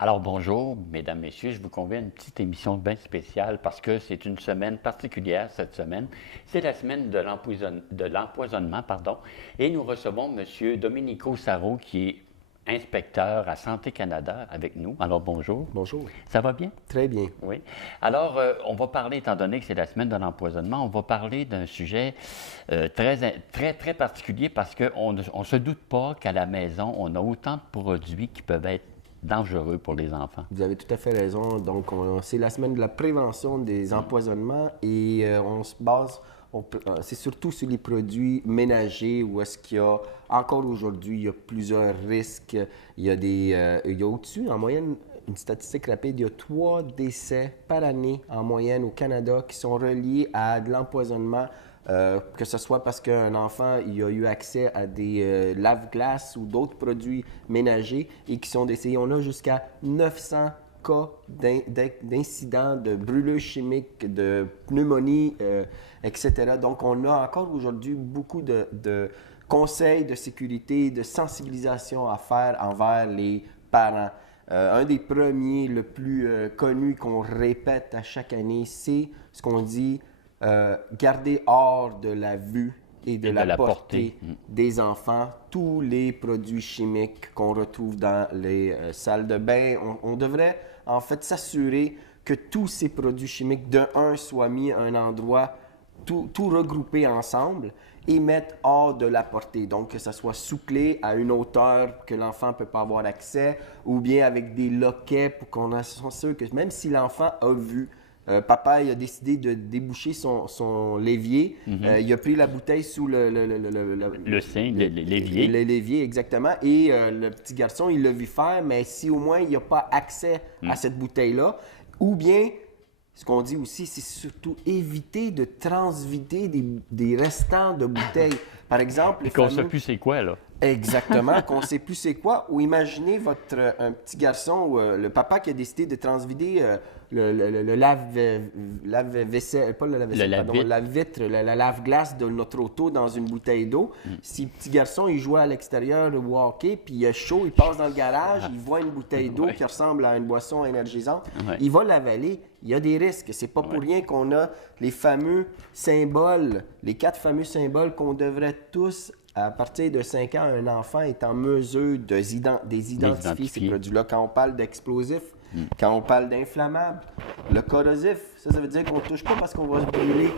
Alors bonjour, mesdames, messieurs, je vous convie à une petite émission bien spéciale parce que c'est une semaine particulière cette semaine. C'est la semaine de l'empoisonnement, et nous recevons M. Domenico Sarro qui est inspecteur à Santé Canada avec nous. Alors bonjour. Bonjour. Ça va bien? Très bien. Oui. Alors, on va parler, étant donné que c'est la semaine de l'empoisonnement, on va parler d'un sujet très particulier parce qu'on ne se doute pas qu'à la maison, on a autant de produits qui peuvent être dangereux pour les enfants. Vous avez tout à fait raison. Donc, c'est la semaine de la prévention des empoisonnements et on se base, c'est surtout sur les produits ménagers où est-ce qu'il y a, encore aujourd'hui, il y a plusieurs risques. Il y a au-dessus, en moyenne, une statistique rapide, il y a 3 décès par année en moyenne au Canada qui sont reliés à de l'empoisonnement. Que ce soit parce qu'un enfant il a eu accès à des lave-glaces ou d'autres produits ménagers et qui sont décédés. On a jusqu'à 900 cas d'incidents de brûlures chimiques, de pneumonie, etc. Donc, on a encore aujourd'hui beaucoup de conseils de sécurité, de sensibilisation à faire envers les parents. Un des premiers, le plus connu qu'on répète à chaque année, c'est ce qu'on dit garder hors de la vue et de la portée des enfants tous les produits chimiques qu'on retrouve dans les salles de bain. On devrait en fait s'assurer que tous ces produits chimiques, de un, soient mis à un endroit, tout regroupé ensemble et mettre hors de la portée. Donc, que ça soit sous clé à une hauteur que l'enfant ne peut pas avoir accès ou bien avec des loquets pour qu'on soit sûr que même si l'enfant a vu papa, il a décidé de déboucher son l'évier. Il a pris la bouteille sous le sein, l'évier. L'évier, exactement. Et le petit garçon, il l'a vu faire, mais si au moins il n'a pas accès à cette bouteille-là, ou bien, ce qu'on dit aussi, c'est surtout éviter de transvider des restants de bouteilles. Par exemple, et qu'on ne sait plus c'est quoi, là. Exactement, qu'on ne sait plus c'est quoi. Ou imaginez un petit garçon ou le papa qui a décidé de transvider le lave-vaisselle, pas le lave-vaisselle, pardon, la vitre, la lave-glace de notre auto dans une bouteille d'eau. Si le petit garçon, il jouait à l'extérieur au hockey, puis il a chaud, il passe dans le garage, il voit une bouteille d'eau qui ressemble à une boisson énergisante, il va l'avaler. Il y a des risques. C'est pas pour rien qu'on a les fameux symboles, les 4 fameux symboles qu'on devrait tous à partir de 5 ans, un enfant est en mesure d'identifier ces produits-là. Quand on parle d'explosifs, quand on parle d'inflammables, le corrosif, ça veut dire qu'on ne touche pas parce qu'on va se brûler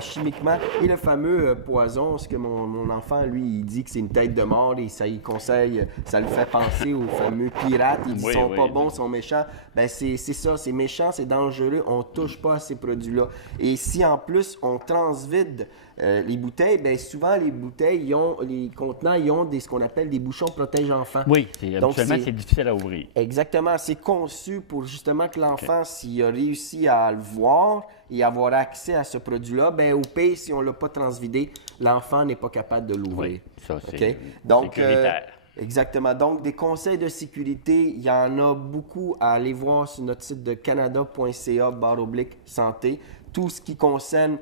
chimiquement. Et le fameux poison, ce que mon enfant, lui, il dit que c'est une tête de mort et ça, il conseille, ça lui fait penser aux fameux pirates. Il dit qu'ils sont pas bons, ils sont méchants. Ben c'est ça, c'est méchant, c'est dangereux, on ne touche pas à ces produits-là. Et si en plus on transvide les bouteilles, bien souvent les bouteilles, les contenants, ils ont ce qu'on appelle des bouchons protège-enfants. Oui, habituellement c'est difficile à ouvrir. Exactement, c'est conçu pour justement que l'enfant, s'il a réussi à le voir et avoir accès à ce produit-là, bien au pire, si on ne l'a pas transvidé, l'enfant n'est pas capable de l'ouvrir. Oui, ça c'est Donc, sécuritaire. Exactement. Donc, des conseils de sécurité, il y en a beaucoup à aller voir sur notre site de canada.ca/santé. Tout ce qui concerne,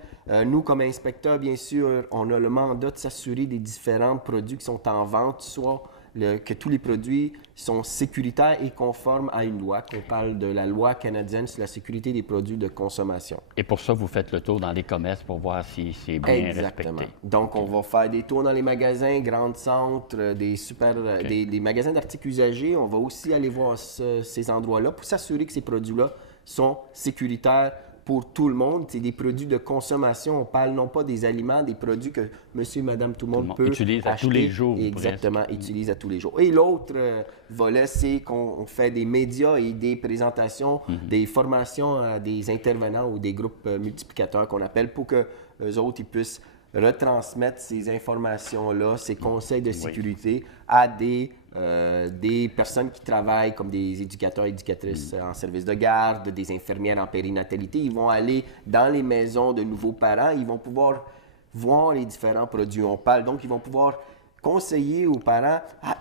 nous comme inspecteurs, bien sûr, on a le mandat de s'assurer des différents produits qui sont en vente, soit que tous les produits sont sécuritaires et conformes à une loi. On parle de la loi canadienne sur la sécurité des produits de consommation. Et pour ça, vous faites le tour dans les commerces pour voir si c'est bien respecté. Donc, on va faire des tours dans les magasins, grands centres, des magasins d'articles usagés. On va aussi aller voir ces endroits-là pour s'assurer que ces produits-là sont sécuritaires pour tout le monde. C'est des produits de consommation. On parle non pas des aliments, des produits que monsieur et madame tout le monde peut utilise à acheter. tous les jours. Exactement, utilise à tous les jours. Et l'autre volet, c'est qu'on fait des médias et des présentations, des formations à des intervenants ou des groupes multiplicateurs qu'on appelle pour que eux autres ils puissent retransmettre ces informations-là, ces conseils de sécurité à des personnes qui travaillent comme des éducateurs et éducatrices en service de garde, des infirmières en périnatalité. Ils vont aller dans les maisons de nouveaux parents. Ils vont pouvoir voir les différents produits. On parle donc, ils vont pouvoir conseiller aux parents,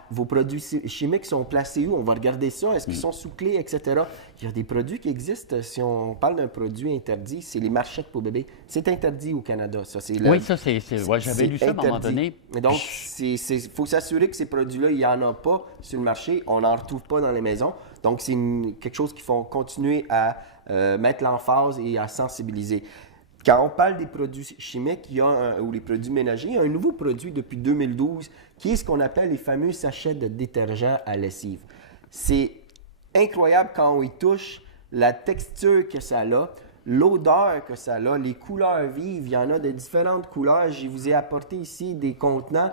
vos produits chimiques sont placés où? On va regarder ça. Est-ce qu'ils sont sous clé, etc. Il y a des produits qui existent. Si on parle d'un produit interdit, c'est les marchettes pour bébés. C'est interdit au Canada. Ça, oui, ça, j'avais lu ça à un moment donné. Donc, il faut s'assurer que ces produits-là, il n'y en a pas sur le marché. On n'en retrouve pas dans les maisons. Donc, c'est quelque chose qu'il faut continuer à mettre l'emphase et à sensibiliser. Quand on parle des produits chimiques ou les produits ménagers, il y a un nouveau produit depuis 2012 qui est ce qu'on appelle les fameux sachets de détergent à lessive. C'est incroyable quand on y touche, la texture que ça a, l'odeur que ça a, les couleurs vives, il y en a de différentes couleurs. Je vous ai apporté ici des contenants.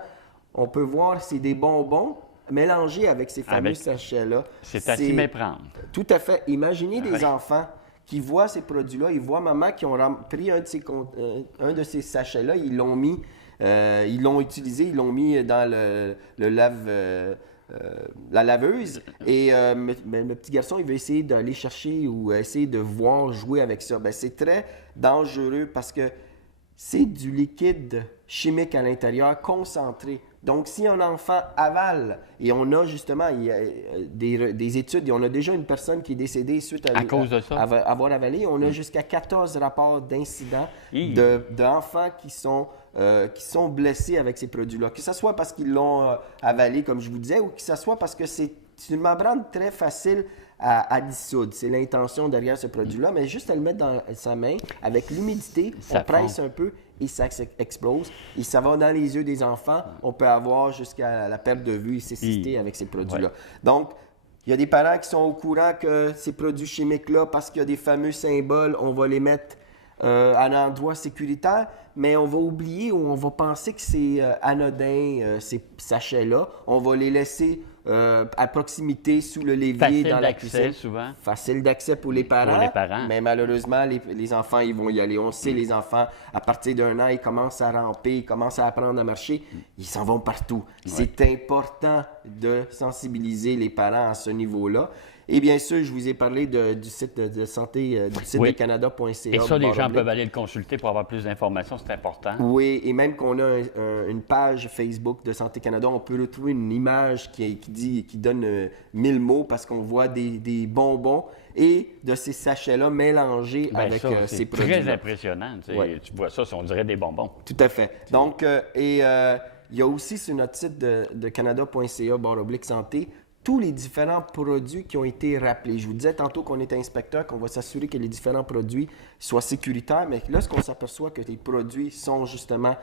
On peut voir, c'est des bonbons mélangés avec ces fameux sachets-là. C'est à s'y méprendre. Tout à fait. Imaginez des enfants qui voient ces produits-là, ils voient maman qui ont pris un de ces sachets-là, ils l'ont mis, ils l'ont utilisé, ils l'ont mis dans la laveuse. Et le petit garçon, il va essayer d'aller chercher ou essayer de voir jouer avec ça. Bien, c'est très dangereux parce que c'est du liquide chimique à l'intérieur concentré. Donc, si un enfant avale, et on a justement des études, et on a déjà une personne qui est décédée suite à cause de ça. avoir avalé, on a jusqu'à 14 rapports d'incidents d'enfants qui sont blessés avec ces produits-là. Que ce soit parce qu'ils l'ont avalé, comme je vous disais, ou que ce soit parce que c'est une membrane très facile à dissoudre. C'est l'intention derrière ce produit-là, mais juste à le mettre dans sa main, avec l'humidité, on presse un peu et ça explose. Et ça va dans les yeux des enfants. On peut avoir jusqu'à la perte de vue et cécité avec ces produits-là. Donc, il y a des parents qui sont au courant que ces produits chimiques-là, parce qu'il y a des fameux symboles, on va les mettre à un endroit sécuritaire, mais on va oublier ou on va penser que c'est anodin, ces sachets-là. On va les laisser à proximité sous le l'évier dans la cuisine. Souvent. Facile d'accès pour les parents. Mais malheureusement, les enfants, ils vont y aller. On sait, les enfants, à partir d'un an, ils commencent à ramper, ils commencent à apprendre à marcher. Ils s'en vont partout. C'est important de sensibiliser les parents à ce niveau-là. Et bien sûr, je vous ai parlé du site de santé, du site de canada.ca. Et ça, les gens peuvent aller le consulter pour avoir plus d'informations, c'est important. Oui, et même qu'on a une page Facebook de Santé Canada, on peut retrouver une image qui donne 1000 mots parce qu'on voit des bonbons et de ces sachets-là mélangés avec ces produits. C'est très impressionnant. Tu vois ça, on dirait des bonbons. Tout à fait. Donc, il y a aussi sur notre site de canada.ca/santé tous les différents produits qui ont été rappelés. Je vous disais tantôt qu'on est inspecteur, qu'on va s'assurer que les différents produits soient sécuritaires, mais lorsqu'on s'aperçoit que les produits sont justement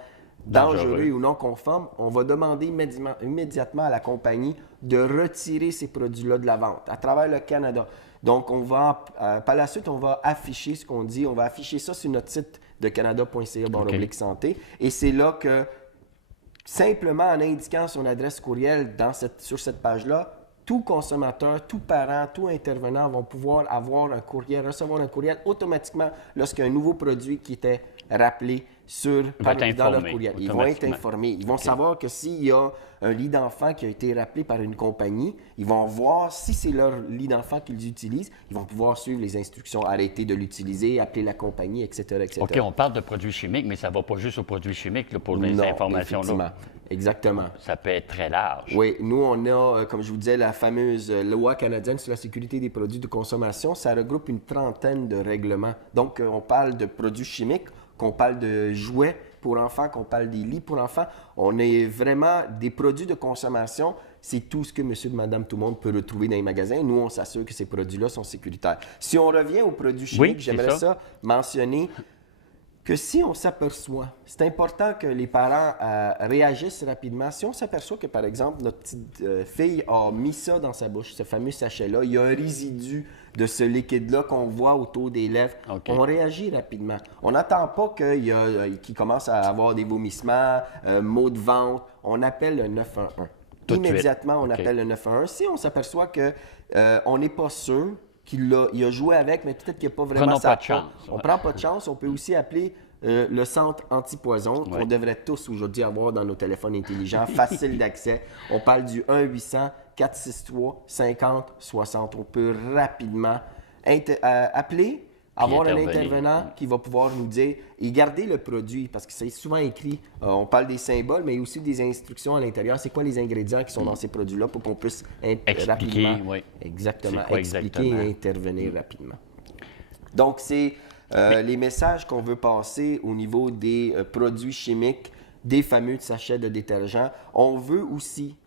dangereux ou non conformes, on va demander immédiatement à la compagnie de retirer ces produits-là de la vente à travers le Canada. Donc, par la suite, on va afficher ce qu'on dit. On va afficher ça sur notre site de canada.ca/santé. Et c'est là que, simplement en indiquant son adresse courriel sur cette page-là, tout consommateur, tout parent, tout intervenant vont pouvoir recevoir un courriel automatiquement lorsqu'il y a un nouveau produit qui était rappelé dans leur courriel. Ils vont être informés. Ils vont savoir que s'il y a un lit d'enfant qui a été rappelé par une compagnie, ils vont voir si c'est leur lit d'enfant qu'ils utilisent. Ils vont pouvoir suivre les instructions, arrêter de l'utiliser, appeler la compagnie, etc., etc. OK, on parle de produits chimiques, mais ça ne va pas juste aux produits chimiques là, pour les informations-là. Exactement. Ça peut être très large. Oui, nous, on a, comme je vous disais, la fameuse loi canadienne sur la sécurité des produits de consommation. Ça regroupe une trentaine de règlements. Donc, on parle de produits chimiques, qu'on parle de jouets pour enfants, qu'on parle des lits pour enfants. On est vraiment des produits de consommation. C'est tout ce que monsieur et madame tout le monde peut retrouver dans les magasins. Nous, on s'assure que ces produits-là sont sécuritaires. Si on revient aux produits chimiques, j'aimerais ça mentionner que si on s'aperçoit, c'est important que les parents réagissent rapidement. Si on s'aperçoit que, par exemple, notre petite fille a mis ça dans sa bouche, ce fameux sachet-là, il y a un résidu de ce liquide-là qu'on voit autour des lèvres, on réagit rapidement. On n'attend pas qu'il commence à avoir des vomissements, maux de ventre. On appelle le 911. Immédiatement, on appelle le 911. Si on s'aperçoit qu'on n'est pas sûr, qu'il a joué avec, mais peut-être qu'il n'y a pas vraiment sa chance. On ne prend pas de chance. On peut aussi appeler le centre antipoison qu'on devrait tous aujourd'hui avoir dans nos téléphones intelligents, facile d'accès. On parle du 1-800-463-50-60. On peut rapidement appeler, avoir un intervenant qui va pouvoir nous dire et garder le produit, parce que c'est souvent écrit, on parle des symboles, mais aussi des instructions à l'intérieur. C'est quoi les ingrédients qui sont dans ces produits-là pour qu'on puisse rapidement expliquer et intervenir rapidement. Donc, c'est les messages qu'on veut passer au niveau des produits chimiques, des fameux sachets de détergents. On veut aussi,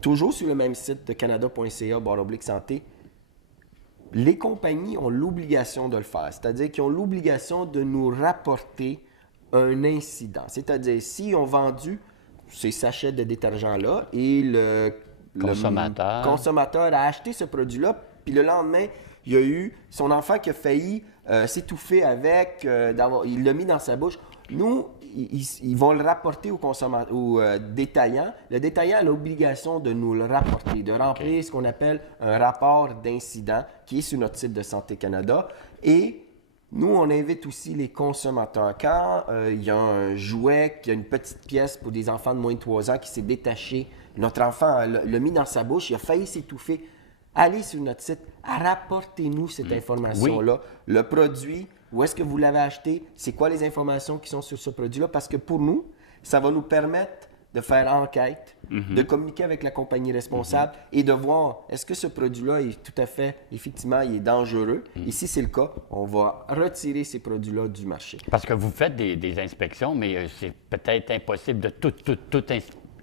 toujours sur le même site de canada.ca/santé, les compagnies ont l'obligation de le faire, c'est-à-dire qu'ils ont l'obligation de nous rapporter un incident. C'est-à-dire, s'ils ont vendu ces sachets de détergent-là et le consommateur a acheté ce produit-là, puis le lendemain, il y a eu son enfant qui a failli s'étouffer avec, il l'a mis dans sa bouche. Nous, ils vont le rapporter au détaillant. Le détaillant a l'obligation de nous le rapporter, de remplir ce qu'on appelle un rapport d'incident qui est sur notre site de Santé Canada. Et nous, on invite aussi les consommateurs. Quand il y a un jouet, qui a une petite pièce pour des enfants de moins de 3 ans qui s'est détaché, notre enfant l'a mis dans sa bouche, il a failli s'étouffer, allez sur notre site, rapportez-nous cette information-là. Oui. Le produit, où est-ce que vous l'avez acheté, c'est quoi les informations qui sont sur ce produit-là, parce que pour nous, ça va nous permettre de faire enquête, de communiquer avec la compagnie responsable et de voir est-ce que ce produit-là est tout à fait, effectivement, il est dangereux. Et si c'est le cas, on va retirer ces produits-là du marché. Parce que vous faites des inspections, mais c'est peut-être impossible de tout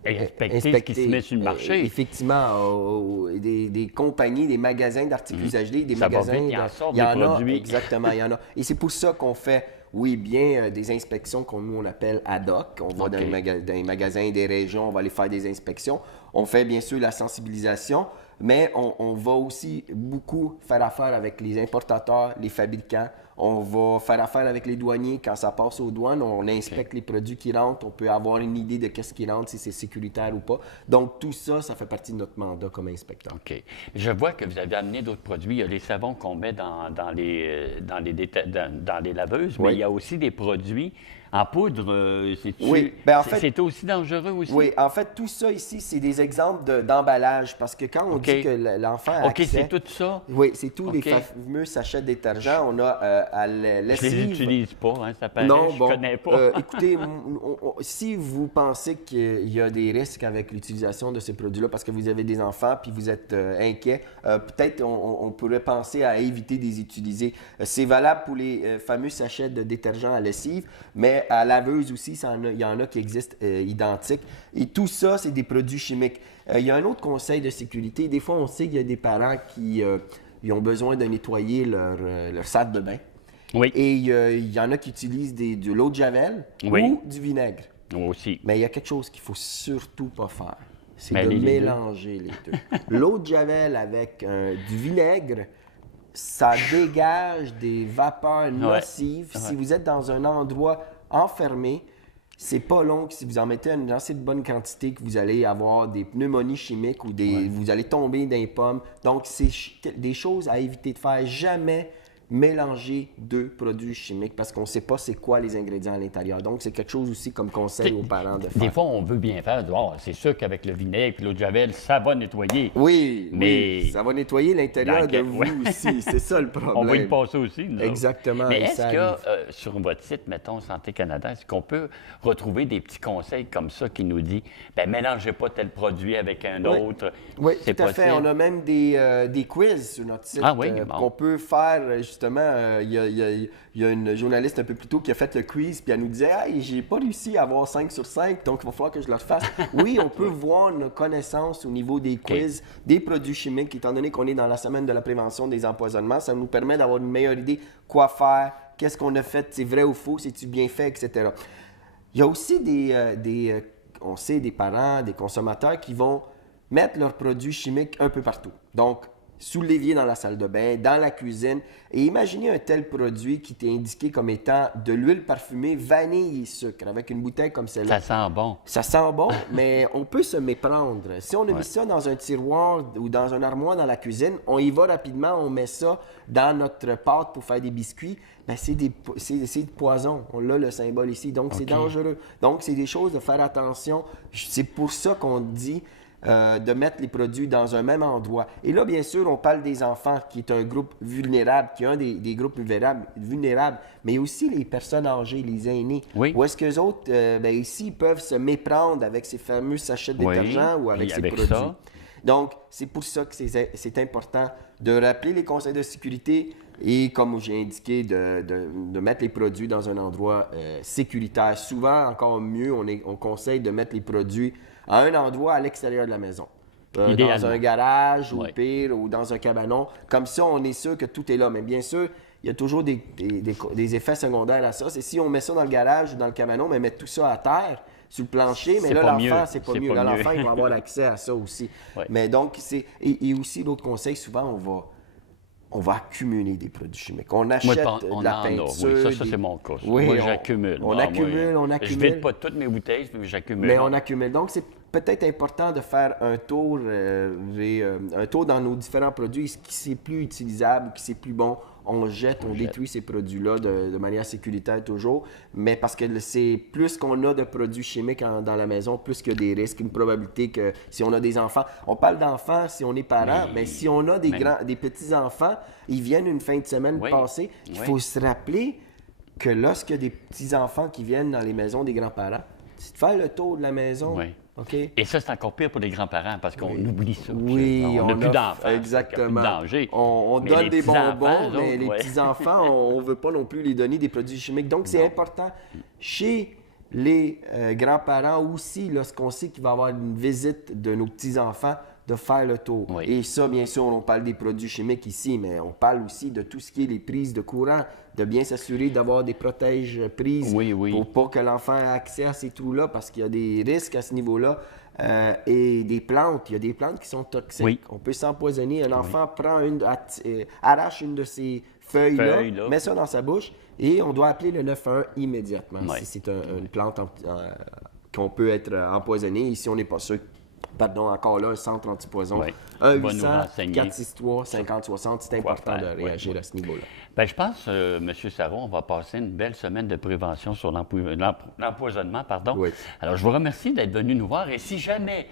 inspecter ce qui se met sur le marché. Effectivement, des compagnies, des magasins d'articles usagés, des ça magasins... Va vite, il y en a des produits. Exactement, il y en a. Et c'est pour ça qu'on fait... Oui, bien des inspections qu'on nous on appelle ad hoc. On va dans les magasins des régions, on va aller faire des inspections. On fait bien sûr la sensibilisation, mais on va aussi beaucoup faire affaire avec les importateurs, les fabricants. On va faire affaire avec les douaniers. Quand ça passe aux douanes, on inspecte les produits qui rentrent. On peut avoir une idée de qu'est-ce qui rentre, si c'est sécuritaire ou pas. Donc, tout ça, ça fait partie de notre mandat comme inspecteur. OK. Je vois que vous avez amené d'autres produits. Il y a les savons qu'on met dans les laveuses, mais il y a aussi des produits en poudre. C'est aussi dangereux aussi? Oui, en fait, tout ça ici, c'est des exemples d'emballage. Parce que quand on dit que l'enfant a accès... OK, c'est tout ça? Oui, c'est tous les fameux sachets de détergent. On a à lessive... Je ne les utilise pas, hein, ça paraît. Non, je connais pas. Écoutez, si vous pensez qu'il y a des risques avec l'utilisation de ces produits-là parce que vous avez des enfants puis vous êtes inquiet, peut-être on pourrait penser à éviter de les utiliser. C'est valable pour les fameux sachets de détergent à lessive, mais à laveuse aussi, il y en a qui existent identiques. Et tout ça, c'est des produits chimiques. Il y a un autre conseil de sécurité. Des fois, on sait qu'il y a des parents qui ils ont besoin de nettoyer leur sac de bain. Oui. Et il y en a qui utilisent de l'eau de javel ou du vinaigre. Moi aussi. Mais il y a quelque chose qu'il ne faut surtout pas faire. C'est de mélanger les deux. L'eau de javel avec du vinaigre, ça dégage des vapeurs nocives. Ouais. Si vous êtes dans un endroit enfermé, c'est pas long que si vous en mettez une assez bonne quantité que vous allez avoir des pneumonies chimiques ou vous allez tomber dans les pommes. Donc, c'est des choses à éviter de faire. Jamais mélanger 2 produits chimiques parce qu'on ne sait pas c'est quoi les ingrédients à l'intérieur. Donc, c'est quelque chose aussi comme conseil aux parents de faire. Des fois, on veut bien faire. C'est sûr qu'avec le vinaigre et l'eau de javel, ça va nettoyer. Oui, ça va nettoyer l'intérieur de vous aussi. C'est ça le problème. On va y passer aussi. Exactement. Mais est-ce que sur votre site, mettons, Santé Canada, est-ce qu'on peut retrouver des petits conseils comme ça qui nous dit mélangez pas tel produit avec un autre? Oui, tout à fait. On a même des quiz sur notre site qu'on peut faire. Justement, il y a une journaliste un peu plus tôt qui a fait le quiz, puis elle nous disait « Hey, j'ai pas réussi à avoir 5 sur 5, donc il va falloir que je le refasse. » Oui, on peut voir nos connaissances au niveau des quiz, des produits chimiques, étant donné qu'on est dans la semaine de la prévention des empoisonnements. Ça nous permet d'avoir une meilleure idée quoi faire, qu'est-ce qu'on a fait, c'est vrai ou faux, c'est-tu bien fait, etc. Il y a aussi on sait, des parents, des consommateurs qui vont mettre leurs produits chimiques un peu partout. Donc, sous l'évier dans la salle de bain, dans la cuisine. Et imaginez un tel produit qui t'est indiqué comme étant de l'huile parfumée, vanille et sucre, avec une bouteille comme celle-là. Ça sent bon. Ça sent bon, mais on peut se méprendre. Si on a mis ça dans un tiroir ou dans un armoire dans la cuisine, on y va rapidement, on met ça dans notre pâte pour faire des biscuits. Bien, c'est de poison. On a le symbole ici, donc c'est dangereux. Donc, c'est des choses de faire attention. C'est pour ça qu'on dit... de mettre les produits dans un même endroit. Et là, bien sûr, on parle des enfants, qui est un groupe vulnérable, qui est un des groupes vulnérables, mais aussi les personnes âgées, les aînés. Oui. Où est-ce qu'eux autres, ici, peuvent se méprendre avec ces fameux sachets de détergent ou avec ces produits. Ça. Donc, c'est pour ça que c'est important de rappeler les conseils de sécurité et, comme j'ai indiqué, de mettre les produits dans un endroit sécuritaire. Souvent, encore mieux, on conseille de mettre les produits à un endroit à l'extérieur de la maison. dans Idéalement. un garage ou Oui. pire, ou dans un cabanon. Comme ça, on est sûr que tout est là. Mais bien sûr, il y a toujours des effets secondaires à ça. C'est si on met ça dans le garage ou dans le cabanon, mais mettre tout ça à terre, sur le plancher, mais C'est là, pas l'enfant, mieux. c'est pas C'est mieux. pas Là, mieux. l'enfant, il va avoir accès à ça aussi. Ouais. Mais donc, et aussi, l'autre conseil, souvent, on va accumuler des produits chimiques. On achète On de la en a. peinture. Oui, ça c'est mon cas. Oui, Moi, j'accumule. on accumule, on accumule. Je vide pas toutes mes bouteilles, mais j'accumule. Mais on accumule. Donc, c'est peut-être important de faire un tour dans nos différents produits. Ce qui c'est plus utilisable, qui c'est plus bon, on jette, on détruit ces produits-là de manière sécuritaire toujours. Mais parce que c'est plus qu'on a de produits chimiques dans la maison, plus qu'il y a des risques, une probabilité que si on a des enfants. On parle d'enfants si on est parent, mais si on a des petits-enfants, ils viennent une fin de semaine passée, il faut se rappeler que lorsqu'il y a des petits-enfants qui viennent dans les maisons des grands-parents, c'est de faire le tour de la maison. Oui. OK? Et ça, c'est encore pire pour les grands-parents parce qu'on oublie ça. Oui, on n'a plus d'enfants. Exactement. Il y a plus de danger. On Mais donne les des petits-enfants, bonbons, mais eux les autres, petits-enfants, on ne veut pas non plus les donner des produits chimiques. Donc, c'est important. Chez les grands-parents aussi, lorsqu'on sait qu'il va y avoir une visite de nos petits-enfants, de faire le tour. Oui. Et ça, bien sûr, on parle des produits chimiques ici, mais on parle aussi de tout ce qui est les prises de courant, de bien s'assurer d'avoir des protèges prises pour pas que l'enfant ait accès à ces trous-là, parce qu'il y a des risques à ce niveau-là. Et des plantes, il y a des plantes qui sont toxiques. Oui. On peut s'empoisonner. Un enfant arrache une de ces feuilles-là, met ça dans sa bouche et on doit appeler le 911 immédiatement si c'est une plante qu'on peut être empoisonné. Et si on n'est pas sûr, pardon, encore là, un centre antipoison. 1-800-463-5060, c'est important de réagir à ce niveau-là. Bien, je pense, M. Savon, on va passer une belle semaine de prévention sur l'empoisonnement. Oui. Alors, je vous remercie d'être venu nous voir. Et si jamais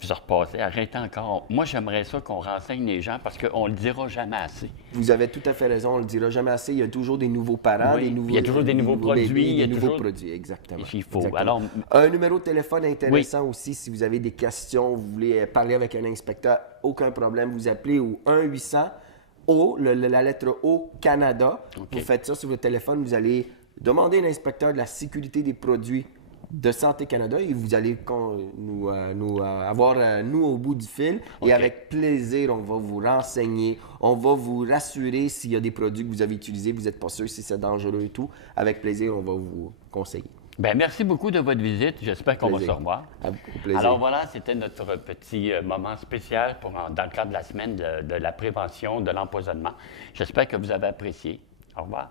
vous repassez, arrêtez encore. Moi, j'aimerais ça qu'on renseigne les gens parce qu'on ne le dira jamais assez. Vous avez tout à fait raison, on ne le dira jamais assez. Il y a toujours des nouveaux parents, il y a toujours des nouveaux produits. Des nouveaux produits, exactement. Il faut. Exactement. Alors, un numéro de téléphone intéressant aussi, si vous avez des questions, vous voulez parler avec un inspecteur, aucun problème, vous appelez au 1-800-O, la lettre O, Canada. Vous faites ça sur votre téléphone, vous allez demander à l'inspecteur de la sécurité des produits de Santé Canada et vous allez avoir nous au bout du fil. Et avec plaisir, on va vous renseigner, on va vous rassurer s'il y a des produits que vous avez utilisés, vous n'êtes pas sûr si c'est dangereux et tout. Avec plaisir, on va vous conseiller. Bien, merci beaucoup de votre visite. J'espère qu'on va se revoir. Au plaisir. Alors voilà, c'était notre petit moment spécial dans le cadre de la semaine de la prévention de l'empoisonnement. J'espère que vous avez apprécié. Au revoir.